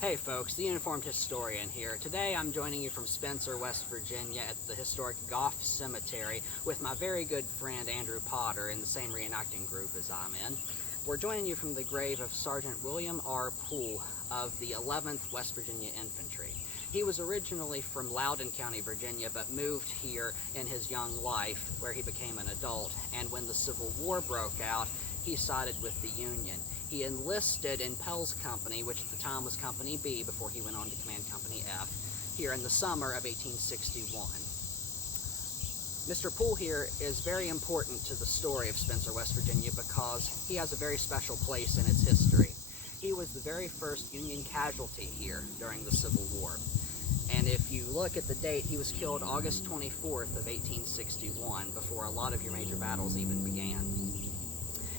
Hey folks, the Uniformed Historian here. Today I'm joining you from Spencer, West Virginia at the historic Goff Cemetery with my very good friend Andrew Potter in the same reenacting group as I'm in. We're joining you from the grave of Sgt William R. Pool of the 11th West Virginia Infantry. He was originally from Loudoun County, Virginia, but moved here in his young life where he became an adult, and when the Civil War broke out, he sided with the Union. He enlisted in Pell's company, which at the time was Company B before he went on to command Company F, here in the summer of 1861. Mr. Pool here is very important to the story of Spencer, West Virginia, because he has a very special place in its history. He was the very first Union casualty here during the Civil War. And if you look at the date, he was killed August 24th of 1861, before a lot of your major battles even began.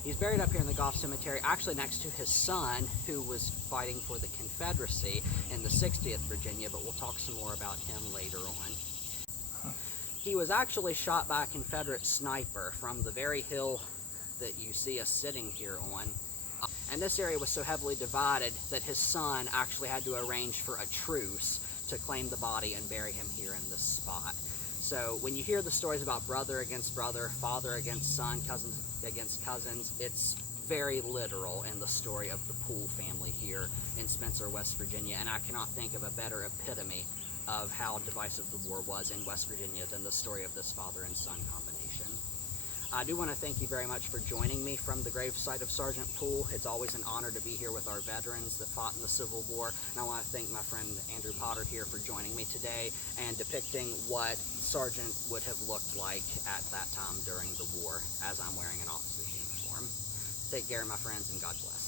He's buried up here in the Goff Cemetery, actually next to his son, who was fighting for the Confederacy in the 60th Virginia, but we'll talk some more about him later on. He was actually shot by a Confederate sniper from the very hill that you see us sitting here on. And this area was so heavily divided that his son actually had to arrange for a truce to claim the body and bury him here in this spot. So when you hear the stories about brother against brother, father against son, cousins against cousins, it's very literal in the story of the Pool family here in Spencer, West Virginia, and I cannot think of a better epitome of how divisive the war was in West Virginia than the story of this father and son combination. I do want to thank you very much for joining me from the gravesite of Sgt Pool. It's always an honor to be here with our veterans that fought in the Civil War, and I want to thank my friend Andrew Potter here for joining me today and depicting what Sergeant would have looked like at that time during the war, as I'm wearing an officer's uniform. Take care, my friends, and God bless.